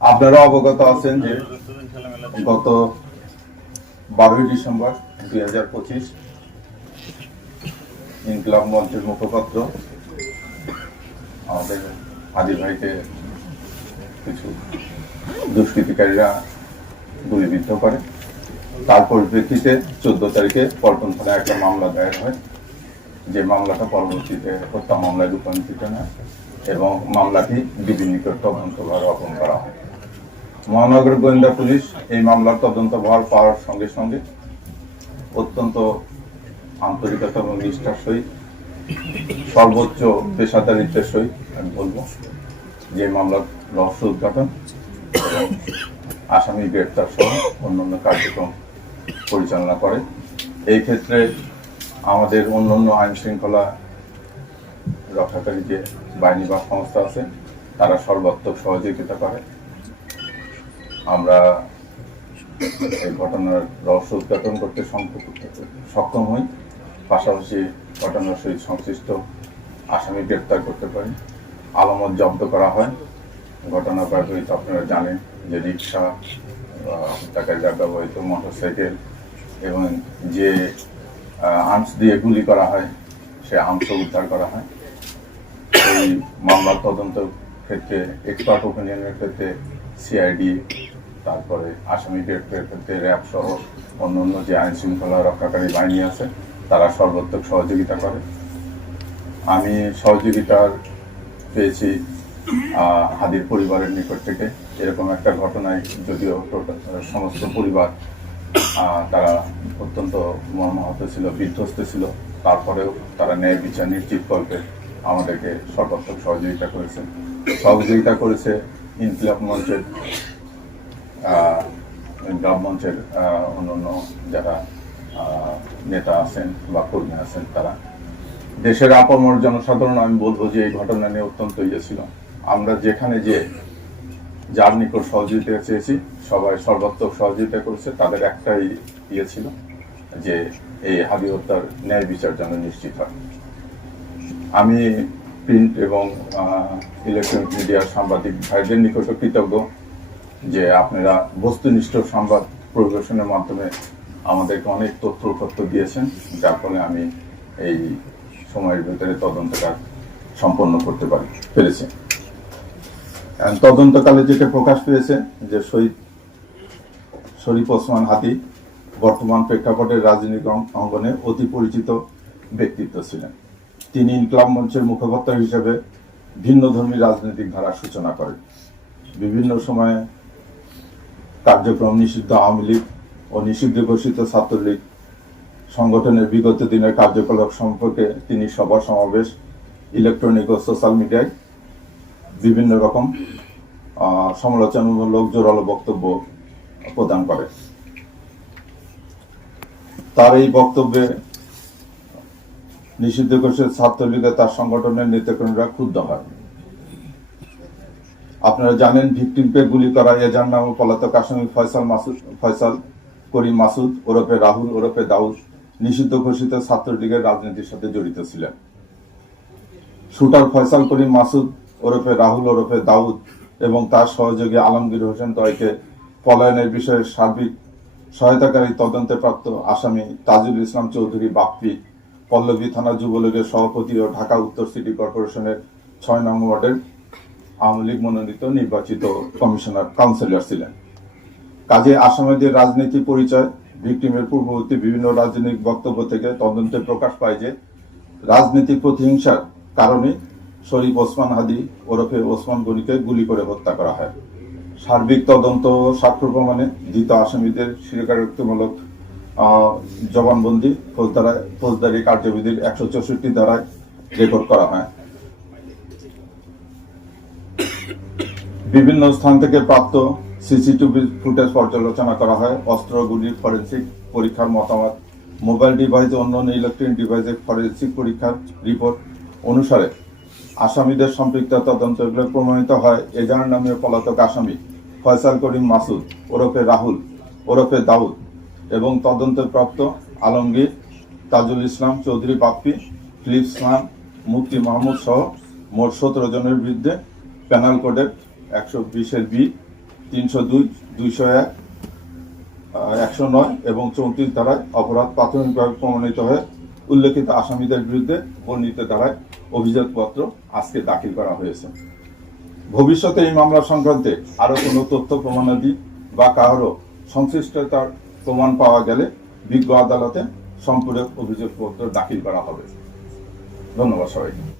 আপনারা অবগত আছেন যে গত বারোই ডিসেম্বর দুই হাজার পঁচিশ ইনকলাব মঞ্চের মুখপাত্র আমাদের আদি ভাইকে কিছু দুষ্কৃতিকারীরা গুলিবিদ্ধ করে। তার পরিপ্রেক্ষিতে চোদ্দ তারিখে পল্টন থানায় একটা মামলা দায়ের হয়। যে মামলাটা পরবর্তীতে হত্যা মামলায় রূপান্তরিত হয় এবং মামলাটি ডিবির নিকট তদন্তভার অর্পণ করা মহানগর গোয়েন্দা পুলিশ এই মামলার তদন্ত ভার পাওয়ার সঙ্গে সঙ্গে অত্যন্ত আন্তরিকতা এবং নিষ্ঠার সহিত, সর্বোচ্চ পেশাদারিত্বের সহিত আমি বলব যে মামলার রহস্য উদ্ঘাটন এবং আসামি গ্রেপ্তার সহ অন্যান্য কার্যক্রম পরিচালনা করে। এই ক্ষেত্রে আমাদের অন্যান্য আইন শৃঙ্খলা রক্ষাকারী যে বাহিনী বা সংস্থা আছে, তারা সর্বাত্মক সহযোগিতা করে। আমরা এই ঘটনার রহস্য উদ্ঘাটন করতে সক্ষম হই। পাশাপাশি ঘটনার সহিত সংশ্লিষ্ট আসামি গ্রেপ্তার করতে পারি। আলামত জব্দ করা হয়। ঘটনা ব্যবহৃত আপনারা জানেন যে রিক্সা হত্যাকারীরা ব্যবহৃত মোটরসাইকেল এবং যে আর্মস দিয়ে গুলি করা হয়, সে আর্মসও উদ্ধার করা হয়। এই মামলার তদন্ত ক্ষেত্রে এক্সপার্ট ওপিনিয়নের ক্ষেত্রে সিআইডি তারপরে আসামি গ্রেপ্তারের ক্ষেত্রে র্যাব সহ অন্য অন্য যে আইন শৃঙ্খলা রক্ষাকারী বাহিনী আছে, তারা সর্বোত্তক সহযোগিতা করে। আমি সহযোগিতার পেয়েছি হাদির পরিবারের নিকট থেকে। এরকম একটা ঘটনায় যদিও সমস্ত পরিবার তারা অত্যন্ত মর্মাহত ছিল, বিধ্বস্ত ছিল। তারপরেও তারা ন্যায় বিচার নিশ্চিত করতে আমাদেরকে সর্বাত্মক সহযোগিতা করেছে। সহযোগিতা করেছে ইনকিলাব মঞ্চের মঞ্চের আহ, অন্যান্য যারা নেতা আছেন বা কর্মী আছেন তারা। দেশের আপামর জনসাধারণ আমি বলব যে এই ঘটনা নিয়ে অত্যন্ত ইয়ে ছিল। আমরা যেখানে যে যার নিকট সহযোগিতা চেয়েছি সবাই সর্বাত্মক সহযোগিতা করেছে তাদের একটাই ইয়ে ছিল যে এই হাবি হত্যার ন্যায় বিচার যেন নিশ্চিত হয়। আমি প্রিন্ট এবং ইলেকট্রনিক মিডিয়ার সাংবাদিক ভাইদের নিকট কৃতজ্ঞ। যে আপনারা বস্তুনিষ্ঠ সংবাদ পরিবেশনের মাধ্যমে আমাদেরকে অনেক তথ্য তথ্য দিয়েছেন, যার ফলে আমি এই সময়ের ভিতরে তদন্ত কাজ সম্পন্ন করতে পারি, পেরেছি। তদন্তকালে যেটা প্রকাশ পেয়েছে, যে শহীদ শরীফ ওসমান হাতি বর্তমান প্রেক্ষাপটের রাজনৈতিক অঙ্গনে অতি পরিচিত ব্যক্তিত্ব ছিলেন। তিনি ইনকলাব মঞ্চের মুখপাত্র হিসেবে ভিন্ন ধর্মী রাজনৈতিক ধারার সূচনা করেন। বিভিন্ন সময়ে কার্যক্রম নিষিদ্ধ আওয়ামী লীগ ও নিষিদ্ধ ঘোষিত ছাত্রলীগ সংগঠনের বিগত দিনের কার্যকলাপ সম্পর্কে তিনি সভা সমাবেশ, ইলেকট্রনিক ও সোশ্যাল মিডিয়ায় বিভিন্ন রকম সমালোচনামূলক জোরালো বক্তব্য প্রদান করে। তার এই বক্তব্যে নিষিদ্ধ ঘোষের ছাত্রলীগে তার সংগঠনের নেতাকর্মীরা ক্ষুব্ধ হয়। আপনারা জানেন ভিকটিমকে গুলি করা এজার নাম পলাতক আসামি ফয়সাল মাসুদ, ফয়সাল করিম মাসুদ, ওরফে রাহুল, ওরফে দাউদ, নিষিদ্ধ ঘোষিত ছাত্রলীগের রাজনীতির সাথে জড়িত ছিলেন। শুটার ফয়সাল করিম মাসুদ, ওরফে রাহুল, ওরফে দাউদ এবং তার সহযোগী আলমগীর হোসেন তয়কে পলায়নের বিষয়ে সার্বিক সহায়তাকারী তদন্তে প্রাপ্ত আসামি তাজুল ইসলাম চৌধুরী বাপ্পি, পল্লবী থানা যুবলীগের সভাপতি ও ঢাকা উত্তর সিটি কর্পোরেশনের ছয় নং ওয়ার্ডের আওয়ামী লীগ মনোনীত নির্বাচিত কমিশনার কাউন্সিলর ছিলেন। কাজে আসামিদের রাজনীতি পরিচয়, ভিকটিমের পূর্ববর্তী বিভিন্ন রাজনৈতিক বক্তব্য থেকে তদন্তে প্রকাশ পায় যে, রাজনৈতিক প্রতিহিংসার কারণে শরীফ ওসমান হাদি ওরফে ওসমান গনিকে গুলি করে হত্যা করা হয়। সার্বিক তদন্ত সাক্ষ্য প্রমাণে ধৃত আসামিদের স্বীকারোক্তিমূলক জবানবন্দি ফৌজদারা ফৌজদারি কার্যবিধির একশো চৌষট্টি ধারায় রেকর্ড করা হয়। বিভিন্ন স্থান থেকে প্রাপ্ত সিসিটিভি ফুটেজ পর্যালোচনা করা হয়। অস্ত্র গুলির ফরেন্সিক পরীক্ষার মতামত, মোবাইল ডিভাইস, অন্যান্য ইলেকট্রনিক ডিভাইসের ফরেন্সিক পরীক্ষার রিপোর্ট অনুসারে আসামিদের সম্পৃক্ত তদন্তগুলো প্রমাণিত হয়। এজাহার নামীয় পলাতক আসামি ফয়সাল করিম মাসুদ, ওরফে রাহুল, ওরফে দাউদ এবং তদন্তে প্রাপ্ত আলমগীর তাজুল ইসলাম চৌধুরী বাপ্পি ফিলিপস খান মুক্তি মাহমুদ সহ মোট সতেরো জনের বিরুদ্ধে প্যানাল কোডের একশো বিশের বি, তিনশো দুই, দুইশো এক একশো নয় এবং চৌত্রিশ ধারায় অপরাধ প্রাথমিকভাবে প্রমাণিত হয়ে উল্লেখিত আসামিদের বিরুদ্ধে বর্ণিত ধারায় অভিযোগপত্র আজকে দাখিল করা হয়েছে। ভবিষ্যতে এই মামলা সংক্রান্তে আরও কোনো তথ্য, প্রমাণাদি বা কারও সংশ্লিষ্টতার প্রমাণ পাওয়া গেলে বিজ্ঞ আদালতে সম্পূরক অভিযোগপত্র দাখিল করা হবে। ধন্যবাদ সবাইকে।